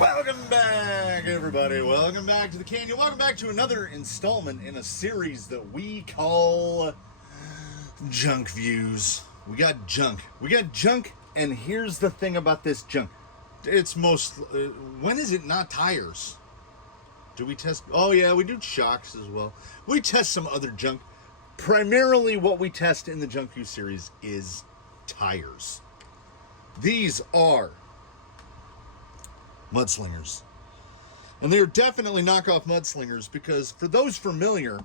Welcome back, everybody. Welcome back to the Canyon. Welcome back to another installment in a series that we call Junkviews. We got junk, and here's the thing about this junk. It's when is it not tires? Do we test? Oh yeah, we do shocks as well. We test some other junk. Primarily what we test in the Junkview series is tires. These are Mud Slingers. And they're definitely knockoff Mud Slingers because for those familiar,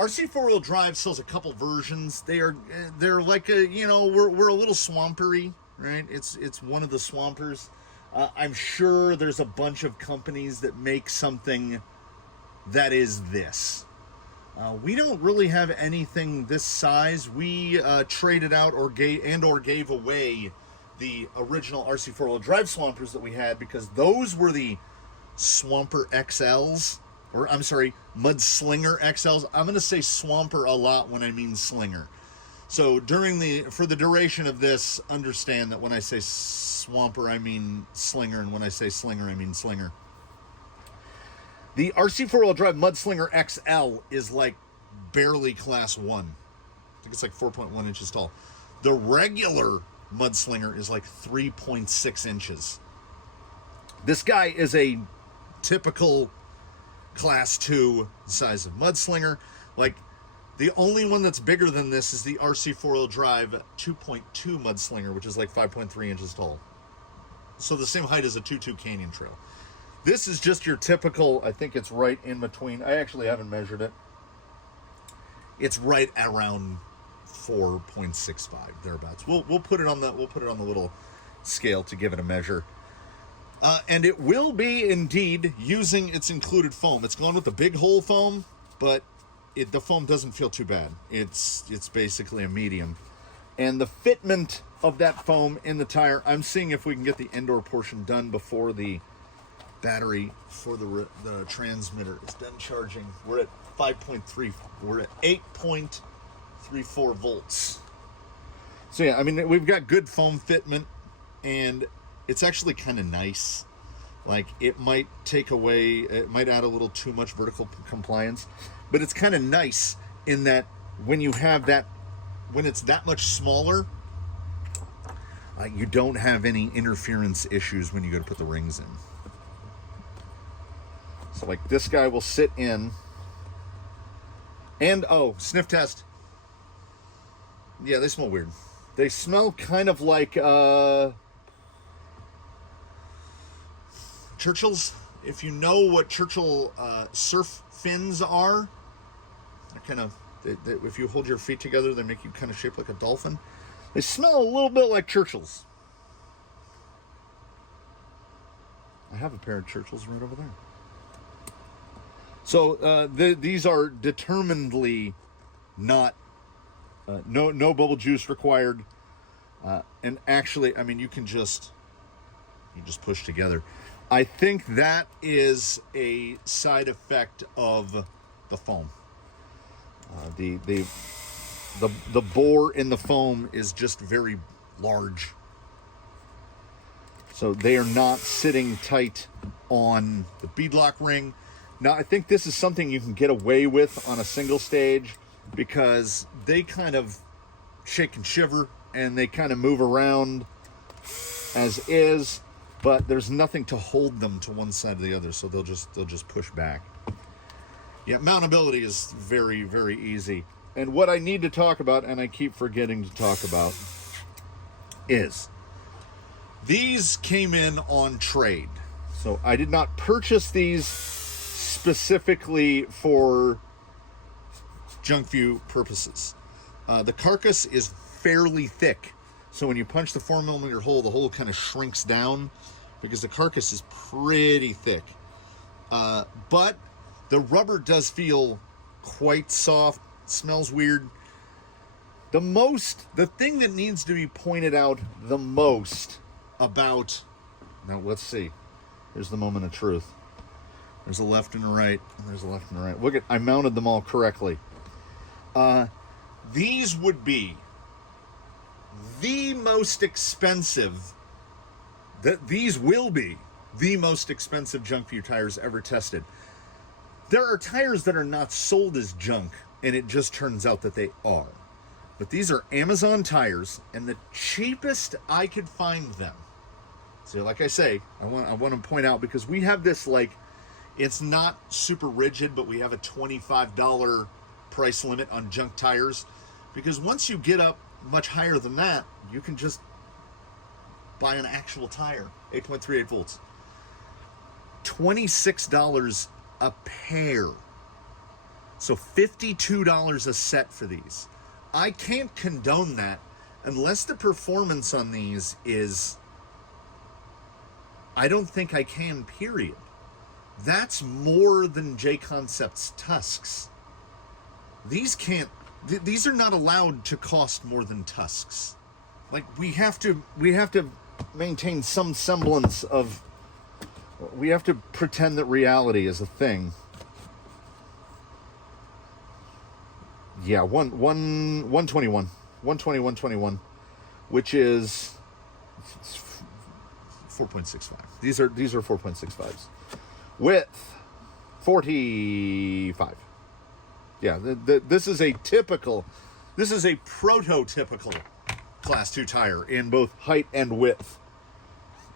RC4WD Drive sells a couple versions. They're like we're a little swampery, right? It's one of the swampers. I'm sure there's a bunch of companies that make something that is this. We don't really have anything this size. We traded out or gave away the original RC4WD Drive Swampers that we had because those were the Swamper XLs, or I'm sorry, Mud Slinger XLs. I'm going to say Swamper a lot when I mean Slinger. So for the duration of this, understand that when I say Swamper, I mean Slinger, and when I say Slinger, I mean Slinger. The RC4WD Drive Mud Slinger XL is like barely class 1. I think it's like 4.1 inches tall. The regular Mud Slinger is like 3.6 inches. This guy is a typical class 2 size of Mud Slinger. Like, the only one that's bigger than this is the RC4WD Drive 2.2 Mud Slinger, which is like 5.3 inches tall. So the same height as a 2.2 Canyon Trail. This is just your typical, I think it's right in between. I actually haven't measured it. It's right around 4.65 thereabouts. We'll put it on the little scale to give it a measure. And it will be indeed using its included foam. It's gone with the big hole foam, but the foam doesn't feel too bad. It's basically a medium. And the fitment of that foam in the tire, I'm seeing if we can get the indoor portion done before the battery for the transmitter is done charging. We're at 5.3. We're at 8.34 volts. So yeah, I mean, we've got good foam fitment, and it's actually kind of nice. Like, it might add a little too much vertical compliance, but it's kind of nice in that when it's that much smaller, you don't have any interference issues when you go to put the rings in. So like this guy will sit in, and sniff test. Yeah, they smell weird. They smell kind of like Churchill's. If you know what Churchill surf fins are, they're kind of, if you hold your feet together, they make you kind of shaped like a dolphin. They smell a little bit like Churchill's. I have a pair of Churchill's right over there. So these are determinedly not, no bubble juice required. And actually, I mean, you just push together. I think that is a side effect of the foam. The bore in the foam is just very large. So they are not sitting tight on the beadlock ring. Now, I think this is something you can get away with on a single stage because they kind of shake and shiver and they kind of move around as is, but there's nothing to hold them to one side or the other, so they'll just push back. Yeah, mountability is very, very easy. And what I need to talk about, and I keep forgetting to talk about, is these came in on trade. So I did not purchase these specifically for Junkview purposes. The carcass is fairly thick, so when you punch the 4mm hole, the hole kind of shrinks down because the carcass is pretty thick. But the rubber does feel quite soft, smells weird. The thing that needs to be pointed out the most about, now let's see, here's the moment of truth. There's a left and a right. There's a left and a right. Look I mounted them all correctly. These would be the most expensive that these will be the most expensive Junkview tires ever tested. There are tires that are not sold as junk, and it just turns out that they are. But these are Amazon tires, and the cheapest I could find them. So like I say, I want to point out, because we have this, like, it's not super rigid, but we have a $25 price limit on junk tires, because once you get up much higher than that, you can just buy an actual tire, 8.38 volts. $26 a pair. So $52 a set for these. I can't condone that unless the performance on these is, I don't think I can, period. That's more than J-Concept's Tusks. These can't, these are not allowed to cost more than Tusks. Like, we have to maintain some semblance of, we have to pretend that reality is a thing. Yeah, 121, which is 4.65. These are 4.65s. Width 45. Yeah, this is a prototypical Class 2 tire in both height and width.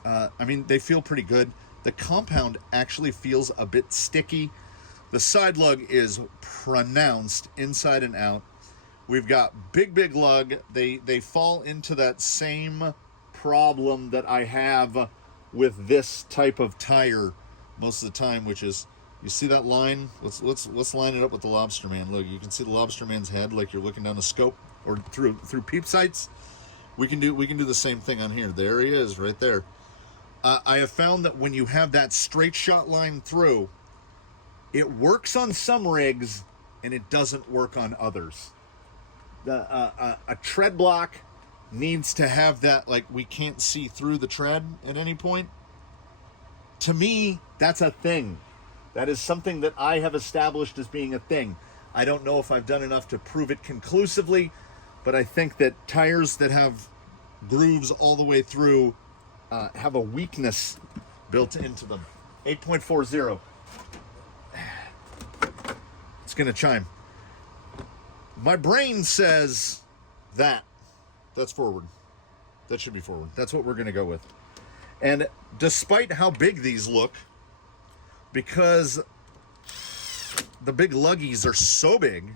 I mean, they feel pretty good. The compound actually feels a bit sticky. The side lug is pronounced inside and out. We've got big lug. They fall into that same problem that I have with this type of tire most of the time, which is, you see that line? Let's line it up with the Lobster Man. Look, you can see the Lobster Man's head like you're looking down a scope or through peep sights. We can do the same thing on here. There he is, right there. I have found that when you have that straight shot line through, it works on some rigs and it doesn't work on others. A tread block needs to have that, like, we can't see through the tread at any point. To me, that's a thing. That is something that I have established as being a thing. I don't know if I've done enough to prove it conclusively, but I think that tires that have grooves all the way through have a weakness built into them. 8.40. It's going to chime. My brain says that's forward. That should be forward. That's what we're going to go with. And despite how big these look, because the big luggies are so big,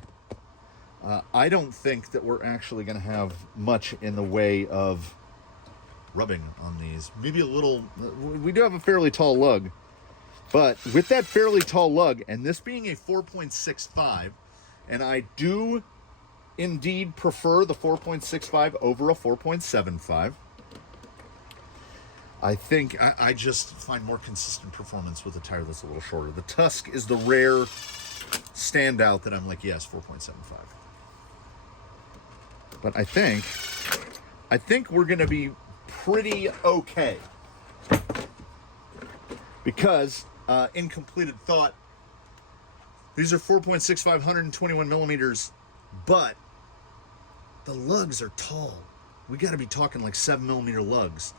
I don't think that we're actually going to have much in the way of rubbing on these. Maybe a little. We do have a fairly tall lug, but with that fairly tall lug, and this being a 4.65, and I do indeed prefer the 4.65 over a 4.75. I think I just find more consistent performance with a tire that's a little shorter. The Tusk is the rare standout that I'm like, yes, 4.75. But I think we're going to be pretty okay. Because, in completed thought, these are 4.65, 121 millimeters, but the lugs are tall. We got to be talking like 7 millimeter lugs.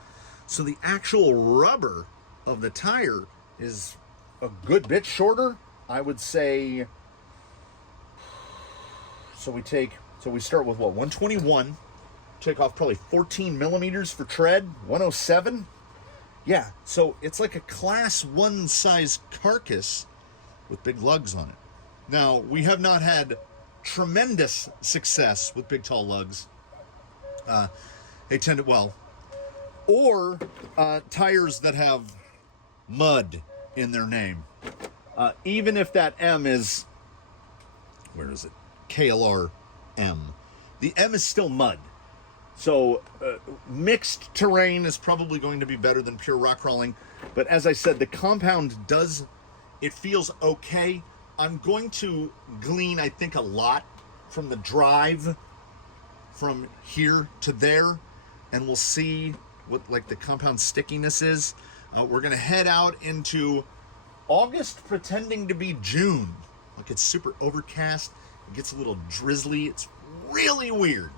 So the actual rubber of the tire is a good bit shorter. I would say, so we start with what, 121, take off probably 14 millimeters for tread, 107. Yeah, so it's like a class 1 size carcass with big lugs on it. Now, we have not had tremendous success with big tall lugs. They tend to, well, or tires that have mud in their name. Even if that M is, where is it? KLR M. The M is still mud. So mixed terrain is probably going to be better than pure rock crawling. But as I said, the compound it feels okay. I'm going to glean, I think, a lot from the drive from here to there, and we'll see what like the compound stickiness is. We're gonna head out into August pretending to be June. Like, it's super overcast, it gets a little drizzly, it's really weird.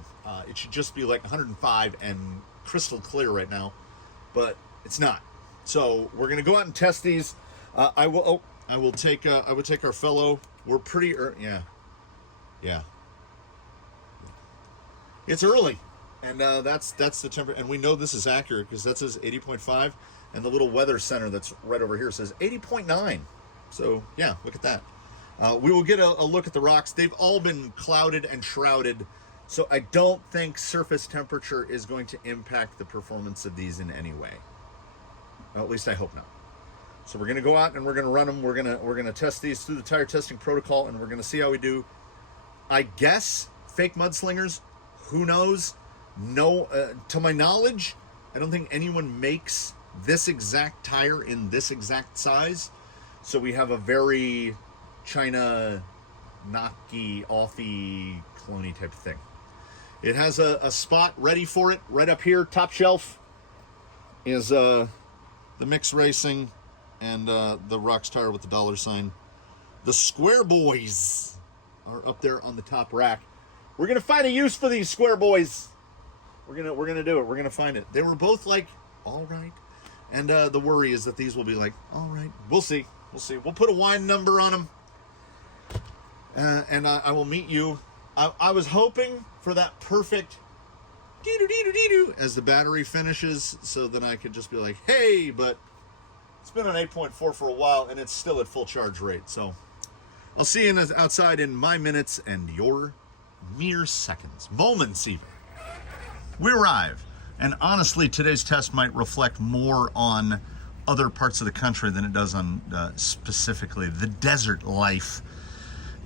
It should just be like 105 and crystal clear right now, but it's not. So we're gonna go out and test these. I will take our fellow. We're pretty yeah. It's early, and that's the temperature, and we know this is accurate because that says 80.5, and the little weather center that's right over here says 80.9. So yeah, look at that. We will get a look at the rocks. They've all been clouded and shrouded, so I don't think surface temperature is going to impact the performance of these in any way. Well, at least I hope not. So we're gonna go out and we're gonna run them. We're gonna test these through the tire testing protocol, and we're gonna see how we do. I guess fake mudslingers. Who knows? No, to my knowledge, I don't think anyone makes this exact tire in this exact size. So we have a very China knocky offy cloney type of thing. It has a spot ready for it right up here. Top shelf is the Mix Racing and the Rocks tire with the $sign. The Square Boys are up there on the top rack. We're gonna find a use for these Square Boys. We're gonna do it. We're gonna find it. They were both like, all right, and the worry is that these will be like, all right. We'll see. We'll put a wine number on them, and I will meet you. I was hoping for that perfect dee-doo as the battery finishes, so then I could just be like, hey, but it's been on 8.4 for a while, and it's still at full charge rate. So I'll see you outside in my minutes and your mere seconds, moments even. We arrive, and honestly, today's test might reflect more on other parts of the country than it does on specifically the desert life,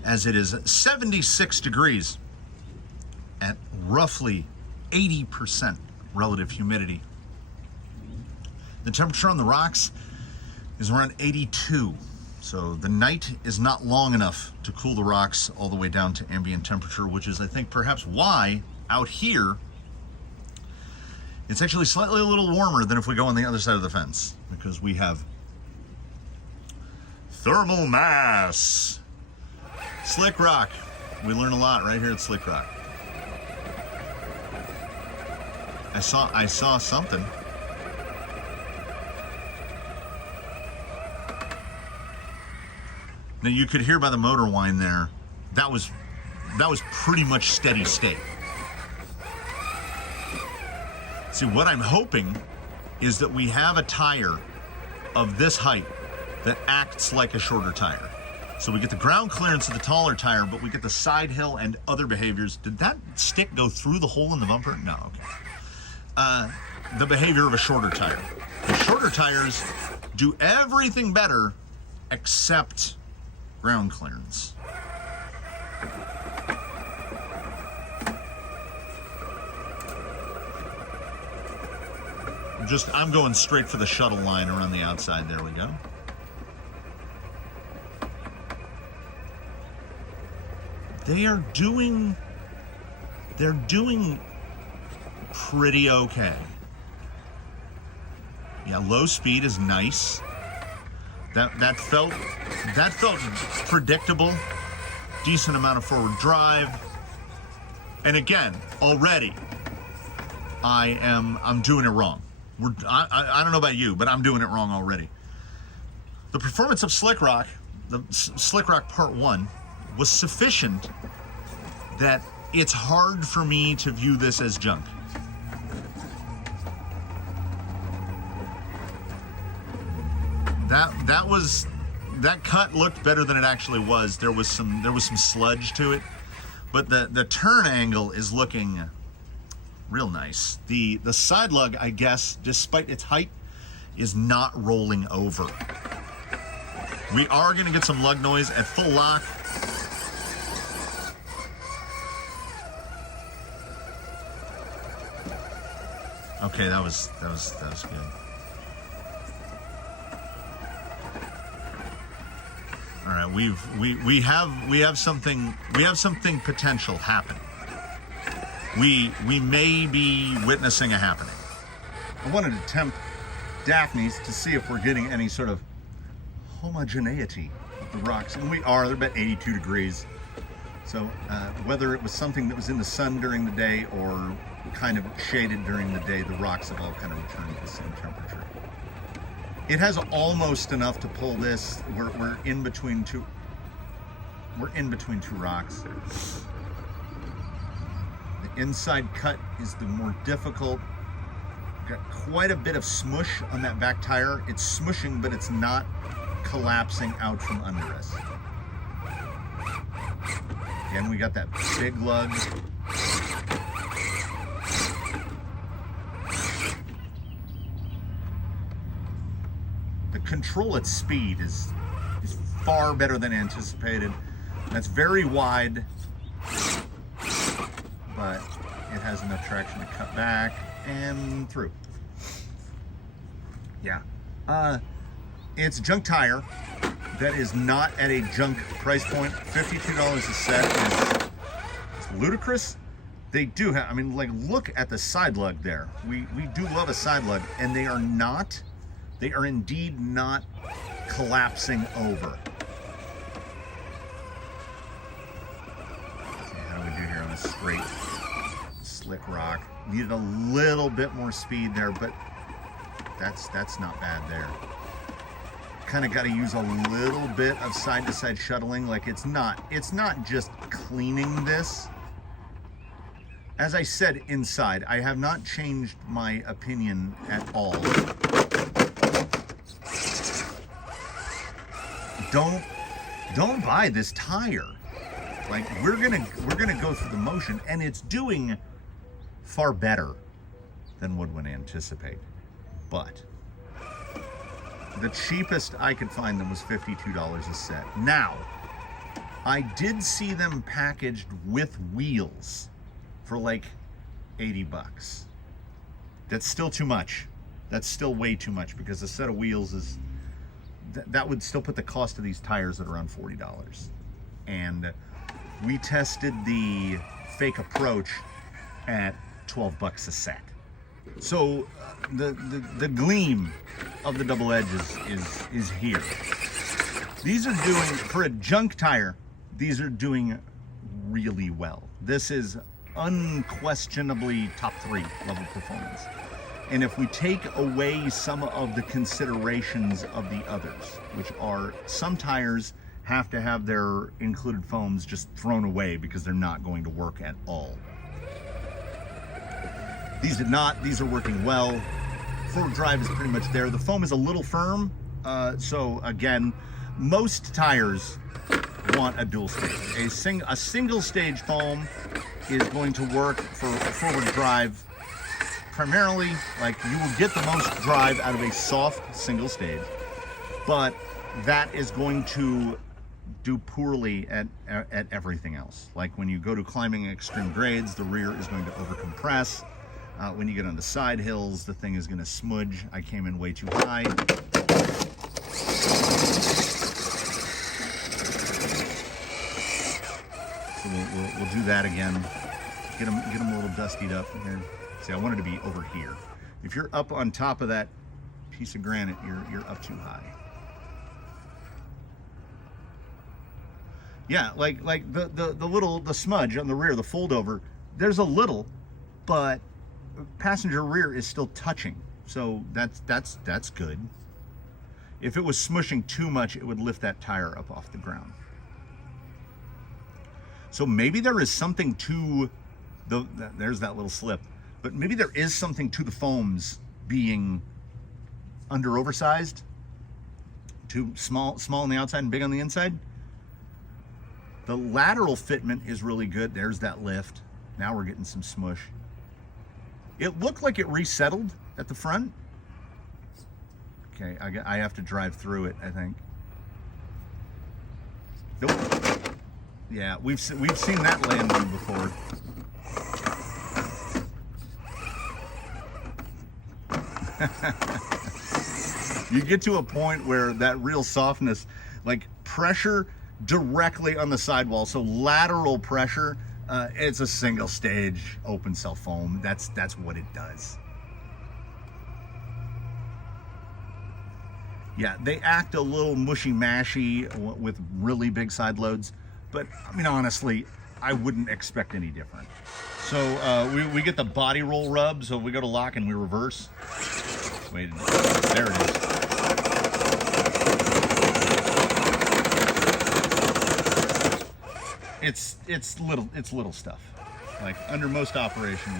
as it is 76 degrees at roughly 80% relative humidity. The temperature on the rocks is around 82. So the night is not long enough to cool the rocks all the way down to ambient temperature, which is, I think, perhaps why out here it's actually slightly a little warmer than if we go on the other side of the fence, because we have thermal mass. Slick rock. We learn a lot right here at Slick Rock. I saw something. Now you could hear by the motor whine there, that was pretty much steady state. See, what I'm hoping is that we have a tire of this height that acts like a shorter tire. So we get the ground clearance of the taller tire, but we get the side hill and other behaviors. Did that stick go through the hole in the bumper? No, okay. The behavior of a shorter tire. The shorter tires do everything better except ground clearance. I'm going straight for the shuttle line around the outside. There we go. They're doing pretty okay. Yeah, low speed is nice. That felt predictable. Decent amount of forward drive. And again, already I'm doing it wrong. I don't know about you, but I'm doing it wrong already. The performance of Slick Rock, the Slick Rock Part 1, was sufficient that it's hard for me to view this as junk. That cut looked better than it actually was. There was some sludge to it, but the turn angle is looking real nice. The side lug, I guess, despite its height, is not rolling over. We are going to get some lug noise at full lock. Okay, that was good. All right, we have something potential happening. We may be witnessing a happening. I wanted to tempt Daphne's to see if we're getting any sort of homogeneity of the rocks, and we are. They're about 82 degrees. So whether it was something that was in the sun during the day or kind of shaded during the day, the rocks have all kind of returned to the same temperature. It has almost enough to pull this. We're in between two. We're in between two rocks. The inside cut is the more difficult. Got quite a bit of smush on that back tire. It's smushing, but it's not collapsing out from under us. Again, we got that big lug. The control at speed is far better than anticipated. That's very wide, but it has enough traction to cut back and through. Yeah. It's junk tire that is not at a junk price point. $52 a set is ludicrous. They do have, I mean, like, look at the side lug there. We do love a side lug, and they are indeed not collapsing over. Let's see, how do we do here on a straight, slick rock? Needed a little bit more speed there, but that's not bad there. Kind of got to use a little bit of side-to-side shuttling. Like, it's not just cleaning this. As I said inside, I have not changed my opinion at all. Don't buy this tire. Like, we're gonna go through the motion, and it's doing far better than one would anticipate. But the cheapest I could find them was $52 a set. Now, I did see them packaged with wheels for like 80 bucks. That's still too much. That's still way too much, because a set of wheels is, that would still put the cost of these tires at around $40. And we tested the fake approach at 12 bucks a set. So the gleam of the double edge is here. These are doing, for a junk tire, these are doing really well. This is unquestionably top 3 level performance. And if we take away some of the considerations of the others, which are some tires have to have their included foams just thrown away because they're not going to work at all. These did not. These are working well. Forward drive is pretty much there. The foam is a little firm. So again, most tires want a dual stage. A single stage foam is going to work for forward drive primarily. Like, you will get the most drive out of a soft single stage, but that is going to do poorly at everything else. Like, when you go to climbing extreme grades, the rear is going to overcompress. When you get on the side hills, the thing is going to smudge. I came in way too high. So we'll do that again. Get them a little dustied up here. See, I wanted to be over here. If you're up on top of that piece of granite, you're up too high. Yeah, like the smudge on the rear, the fold over, there's a little, but passenger rear is still touching. So that's good. If it was smushing too much, it would lift that tire up off the ground. So maybe there is something to there's that little slip, but maybe there is something to the foams being oversized, too small on the outside and big on the inside. The lateral fitment is really good. There's that lift. Now we're getting some smush. It looked like it resettled at the front. Okay, I have to drive through it, I think. Nope. Yeah, we've seen that landing before. You get to a point where that real softness, like pressure directly on the sidewall, so lateral pressure, it's a single stage open cell foam. That's what it does. Yeah, they act a little mushy-mashy with really big side loads, but I mean, honestly, I wouldn't expect any different. So we get the body roll rub, so we go to lock and we reverse. Wait, there it is. it's little stuff. Like under most operation,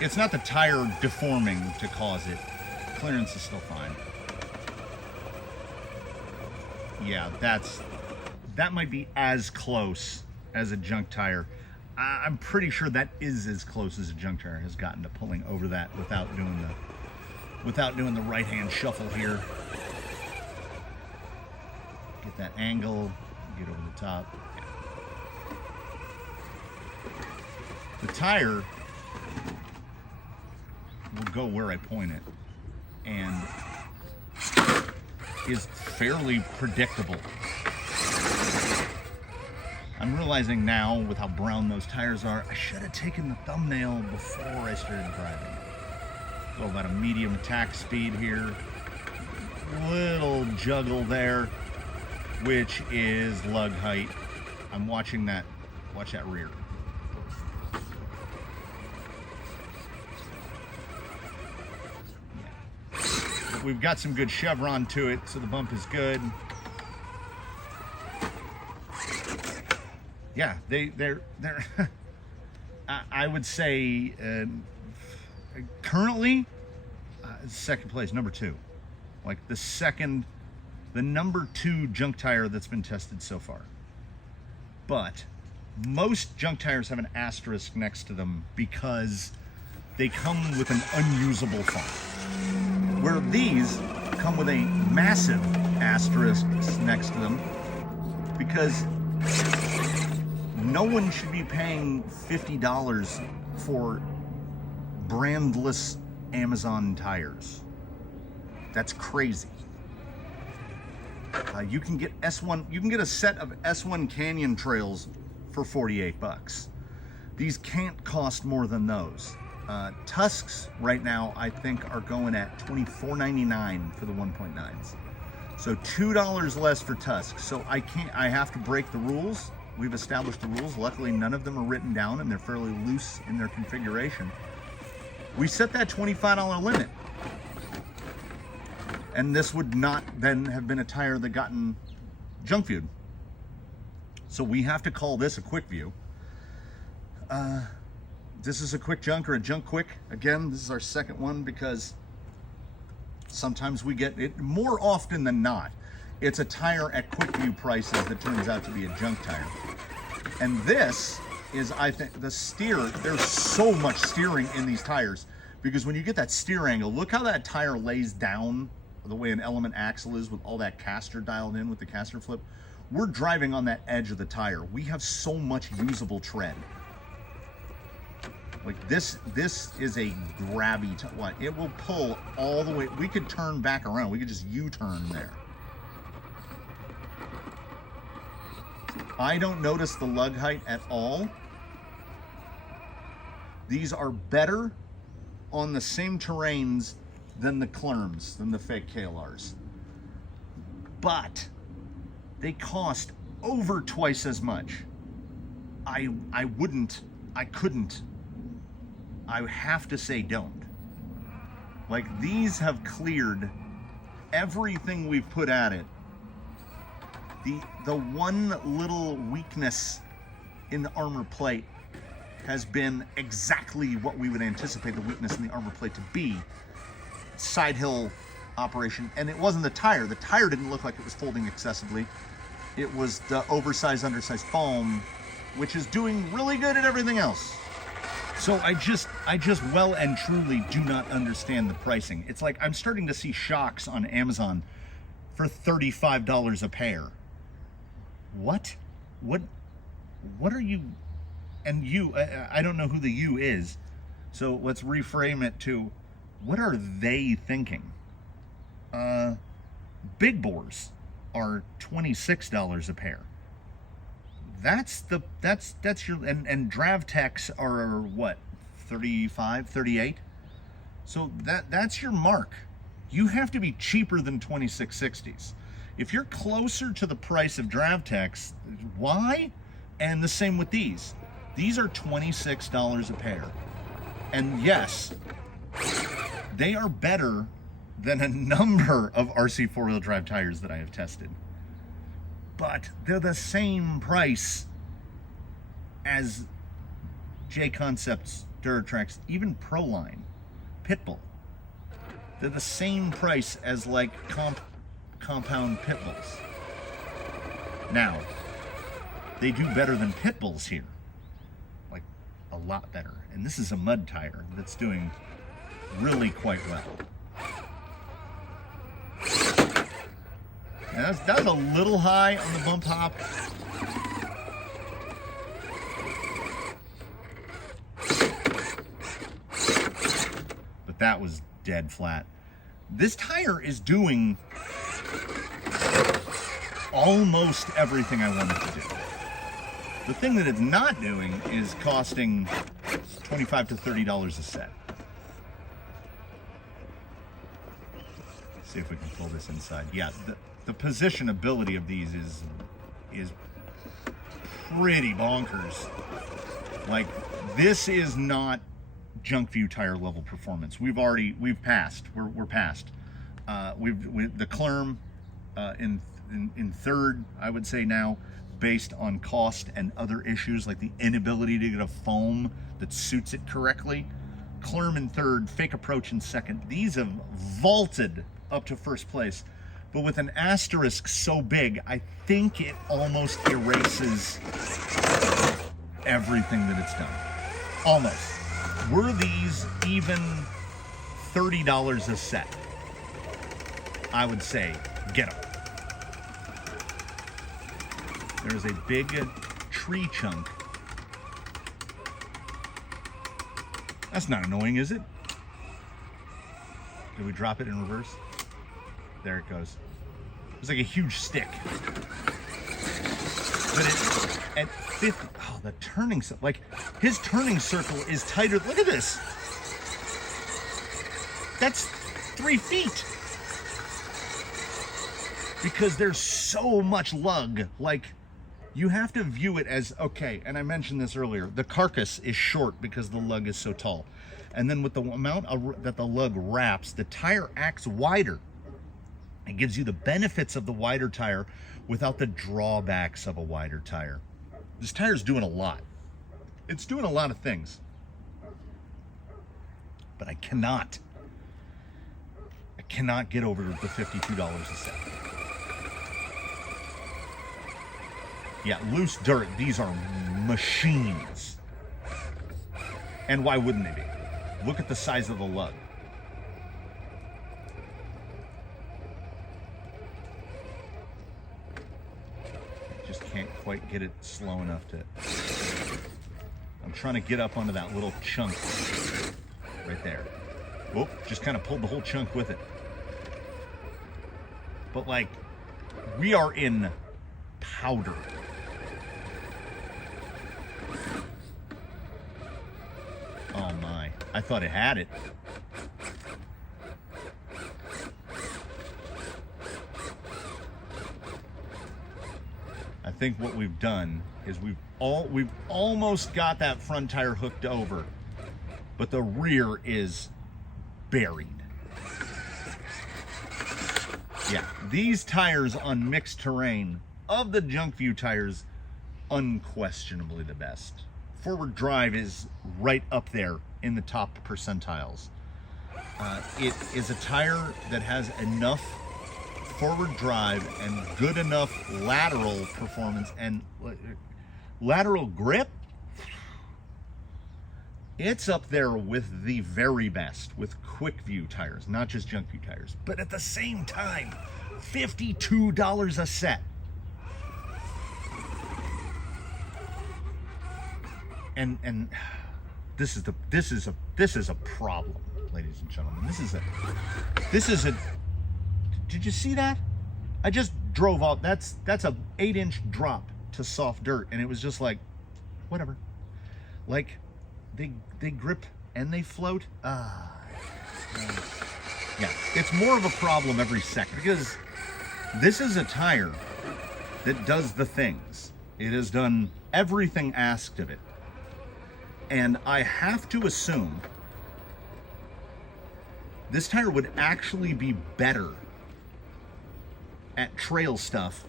it's not the tire deforming to cause it. Clearance is still fine. Yeah, that might be as close as a junk tire. I'm pretty sure that is as close as a junk tire has gotten to pulling over that without doing the right hand shuffle here. Get that angle, get over the top. The tire will go where I point it and is fairly predictable. I'm realizing now with how brown those tires are, I should have taken the thumbnail before I started driving. Go about a medium attack speed here. Little juggle there, which is lug height. I'm watching that, watch that rear. Yeah. We've got some good chevron to it, so the bump is good. Yeah, they're I would say currently second place, number 2. Like the number 2 junk tire that's been tested so far. But most junk tires have an asterisk next to them because they come with an unusable font. Where these come with a massive asterisk next to them because no one should be paying $50 for brandless Amazon tires. That's crazy. You can get a set of S1 Canyon trails for $48. These can't cost more than those. Tusks right now I think are going at $24.99 for the 1.9s. So $2 less for Tusks. So I have to break the rules. We've established the rules. Luckily, none of them are written down and they're fairly loose in their configuration. We set that $25 limit. And this would not then have been a tire that gotten Junkviewed. So we have to call this a quick view. This is a quick junk or a junk quick. Again, this is our second one because sometimes we get it, more often than not, it's a tire at quick view prices that turns out to be a junk tire. And this is, I think, the steer, there's so much steering in these tires because when you get that steer angle, look how that tire lays down the way an element axle is with all that caster dialed in with the caster flip. We're driving on that edge of the tire. We have so much usable tread. Like this is a grabby, it will pull all the way. We could turn back around. We could just U-turn there. I don't notice the lug height at all. These are better on the same terrains than the Clerms, than the fake KLRs. But they cost over twice as much. I couldn't. I have to say don't. Like these have cleared everything we've put at it. The one little weakness in the armor plate has been exactly what we would anticipate the weakness in the armor plate to be. Side hill operation, and it wasn't the tire. The tire didn't look like it was folding excessively. It was the oversized, undersized foam, which is doing really good at everything else. So I just well and truly do not understand the pricing. It's like I'm starting to see shocks on Amazon for $35 a pair. What are you, and you, I don't know who the you is, so let's reframe it to, what are they thinking? Big bores are $26 a pair. That's your, and Dravtex are what, 35, 38? So that's your mark. You have to be cheaper than 2660s. If you're closer to the price of Dravtex, why? And the same with these. These are $26 a pair. And yes, they are better than a number of RC four-wheel drive tires that I have tested. But they're the same price as J Concepts, Duratrax, even Proline, Pitbull. They're the same price as like compound Pitbulls. Now, they do better than Pitbulls here. Like, a lot better. And this is a mud tire that's doing really quite well. Now that was a little high on the bump hop. But that was dead flat. This tire is doing almost everything I wanted to do. The thing that it's not doing is costing $25 to $30 a set. See if we can pull this inside. Yeah, the positionability of these is pretty bonkers. Like, this is not Junkview tire level performance. We've passed. We're past. The Clerm in third, I would say now, based on cost and other issues like the inability to get a foam that suits it correctly. Clerm in third, Fake Approach in second. These have vaulted up to first place, but with an asterisk so big, I think it almost erases everything that it's done. Almost. Were these even $30 a set? I would say, get them. There's a big tree chunk. That's not annoying, is it? Did we drop it in reverse? There it goes. It's like a huge stick. But at 50, oh, the turning, like his turning circle is tighter. Look at this. That's 3 feet. Because there's so much lug. Like, you have to view it as, okay, and I mentioned this earlier, the carcass is short because the lug is so tall. And then with the amount that the lug wraps, the tire acts wider. It gives you the benefits of the wider tire without the drawbacks of a wider tire. This tire's doing a lot. It's doing a lot of things. But I cannot get over the $52 a set. Yeah, loose dirt, these are machines. And why wouldn't they be? Look at the size of the lug. Just can't quite get it slow enough to... I'm trying to get up onto that little chunk right there. Whoop, just kind of pulled the whole chunk with it. But like, we are in powder. Oh my, I thought it had it. I think what we've done is we've almost got that front tire hooked over, but the rear is buried. Yeah, these tires on mixed terrain of the Junkview tires, unquestionably the best. Forward drive is right up there in the top percentiles. It is a tire that has enough forward drive and good enough lateral performance and lateral grip. It's up there with the very best, with Quickview tires, not just Junkview tires. But at the same time, $52 a set. And this is a problem, ladies and gentlemen. This is a did you see that? I just drove up. That's a 8-inch drop to soft dirt, and it was just like, whatever. Like, they grip and they float. Yeah, it's more of a problem every second because this is a tire that does the things. It has done everything asked of it. And I have to assume this tire would actually be better at trail stuff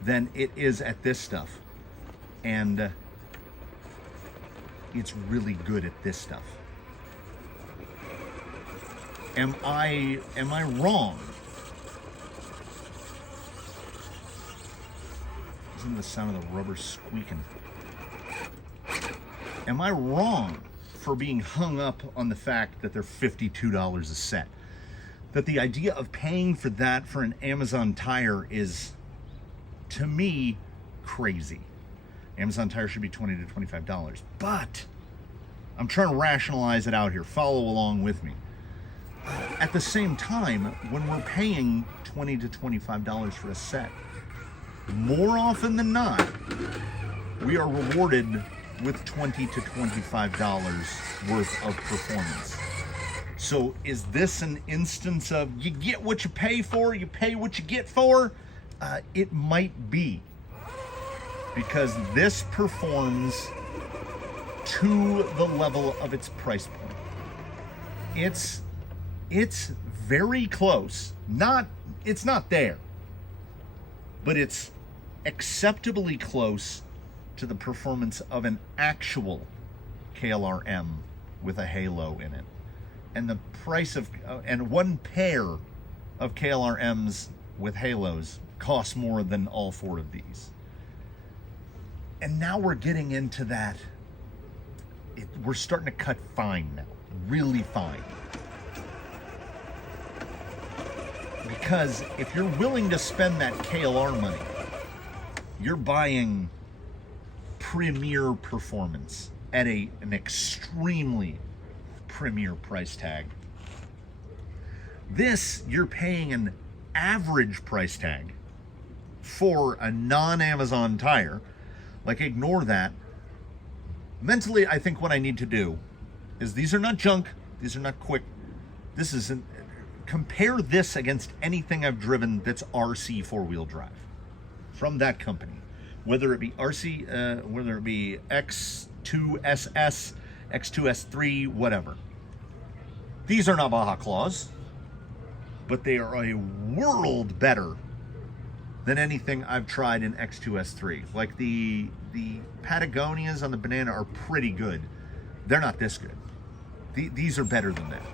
than it is at this stuff. And it's really good at this stuff. Am I wrong? Isn't the sound of the rubber squeaking? Am I wrong for being hung up on the fact that they're $52 a set? That the idea of paying for that for an Amazon tire is, to me, crazy. Amazon tire should be $20 to $25. But I'm trying to rationalize it out here. Follow along with me. At the same time, when we're paying $20 to $25 for a set, more often than not, we are rewarded with $20 to $25 worth of performance. So is this an instance of you get what you pay for, you pay what you get for? It might be, because this performs to the level of its price point. It's very close. It's not there, but it's acceptably close to the performance of an actual KLRM with a halo in it. And the price of, and one pair of KLRMs with halos costs more than all four of these. And now we're getting into that, we're starting to cut fine now, really fine. Because if you're willing to spend that KLR money, you're buying premier performance at an extremely premier price tag. This, you're paying an average price tag for a non-Amazon tire. Like, ignore that. Mentally, I think what I need to do is, these are not junk, these are not quick. This isn't, compare this against anything I've driven that's RC four-wheel drive from that company. Whether it be RC, whether it be X2SS, X2S3, whatever. These are not Baja Claws, but they are a world better than anything I've tried in X2S3. Like the Patagonias on the Banana are pretty good. They're not this good. These are better than that.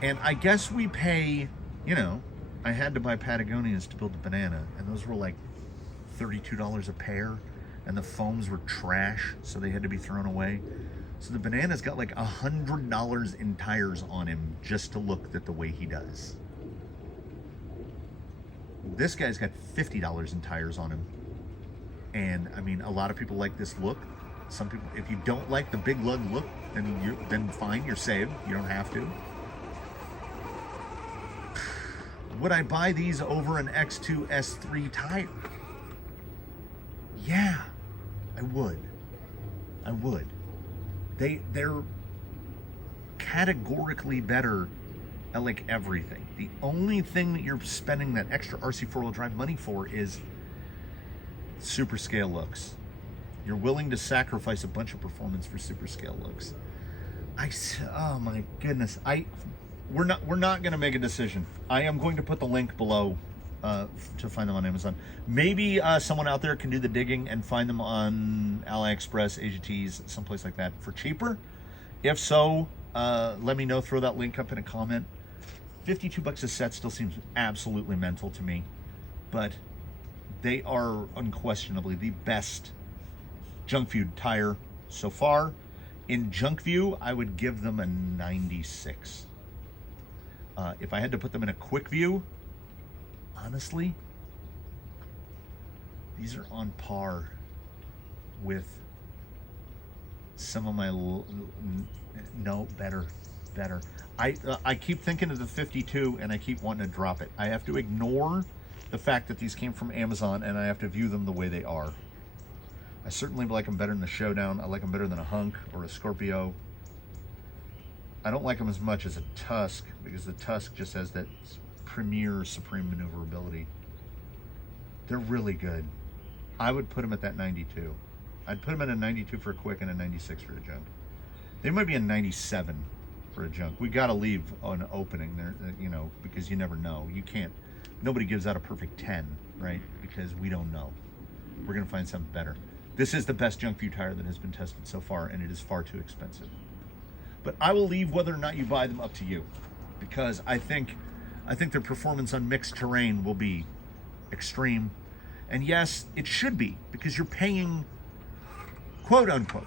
And I guess we pay, you know, I had to buy Patagonias to build the Banana, and those were like $32 a pair, and the foams were trash, so they had to be thrown away. So the Banana's got like $100 in tires on him just to look at the way he does. This guy's got $50 in tires on him. And I mean, a lot of people like this look. Some people, if you don't like the big lug look, then fine, you're saved. You don't have to. Would I buy these over an X2 S3 tire? Yeah, I would. I would. They're categorically better at like everything. The only thing that you're spending that extra RC four-wheel drive money for is super scale looks. You're willing to sacrifice a bunch of performance for super scale looks. Oh my goodness. We're not going to make a decision. I am going to put the link below to find them on Amazon. Maybe someone out there can do the digging and find them on AliExpress, AGTs, someplace like that for cheaper. If so, let me know. Throw that link up in a comment. $52 a set still seems absolutely mental to me, but they are unquestionably the best Junkview tire so far. In Junkview, I would give them a 96. If I had to put them in a quick view, honestly, these are on par with some of my, no, better. I keep thinking of the 52 and I keep wanting to drop it. I have to ignore the fact that these came from Amazon and I have to view them the way they are. I certainly like them better than the Showdown. I like them better than a Hunk or a Scorpio. I don't like them as much as a Tusk, because the Tusk just has that premier supreme maneuverability. They're really good. I would put them at that 92. I'd put them at a 92 for a quick and a 96 for a junk. They might be a 97 for a junk. We got to leave an opening there, you know, because you never know. You can't, nobody gives out a perfect 10, right? Because we don't know. We're going to find something better. This is the best Junkview tire that has been tested so far, and it is far too expensive. But I will leave whether or not you buy them up to you, because I think their performance on mixed terrain will be extreme. And yes, it should be, because you're paying, quote unquote,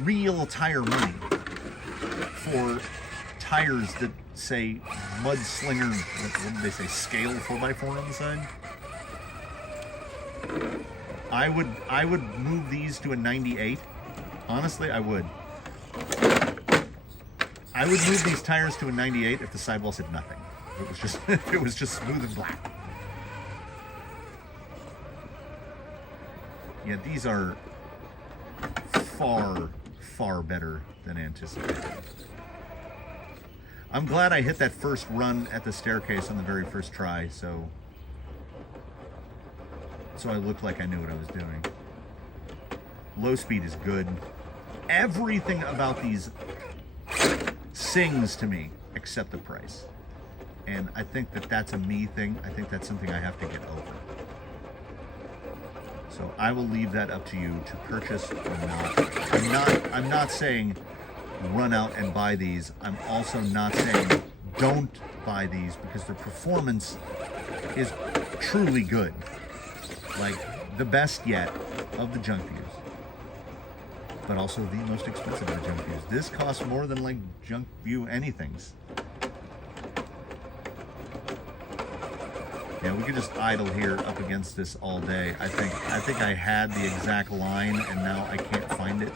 real tire money for tires that say Mud Slinger, what did they say, scale 4x4 on the side? I would move these to a 98. Honestly, I would. I would move these tires to a 98 if the sidewall said nothing. If it was just smooth and black. Yeah, these are far, far better than anticipated. I'm glad I hit that first run at the staircase on the very first try, so I looked like I knew what I was doing. Low speed is good. Everything about these sings to me except the price. And I think that that's a me thing. I think that's something I have to get over. So I will leave that up to you to purchase or not. I'm not saying run out and buy these. I'm also not saying don't buy these, because the performance is truly good. Like the best yet of the Junkviews, but also the most expensive of the Junkviews. This costs more than like Junkview anythings. Yeah, we could just idle here up against this all day. I think I had the exact line, and now I can't find it.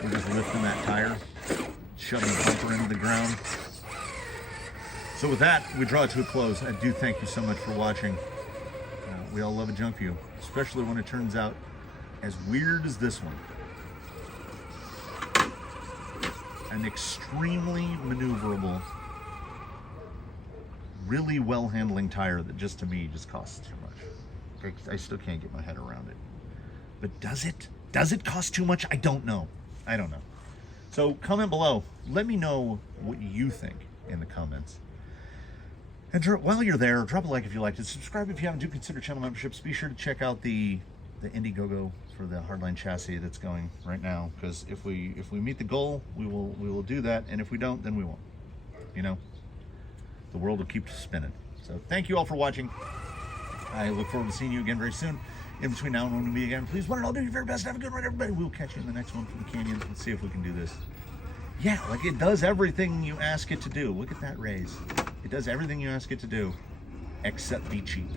We're just lifting that tire, shoving the bumper into the ground. So with that, we draw it to a close. I do thank you so much for watching. We all love a Junkview, especially when it turns out as weird as this one. An extremely maneuverable, really well-handling tire that just, to me, just costs too much. I still can't get my head around it. But does it? Does it cost too much? I don't know. I don't know. So comment below. Let me know what you think in the comments. And while you're there, drop a like if you liked it. Subscribe if you haven't. Do consider channel memberships. Be sure to check out the Indiegogo for the hardline chassis that's going right now. Because if we meet the goal, we will do that. And if we don't, then we won't. You know, the world will keep spinning. So thank you all for watching. I look forward to seeing you again very soon. In between now and when we meet again, please, one and all, do your very best. Have a good one, everybody. We'll catch you in the next one from the canyon. Let's see if we can do this. Yeah, like it does everything you ask it to do. Look at that raise. It does everything you ask it to do, except be cheap.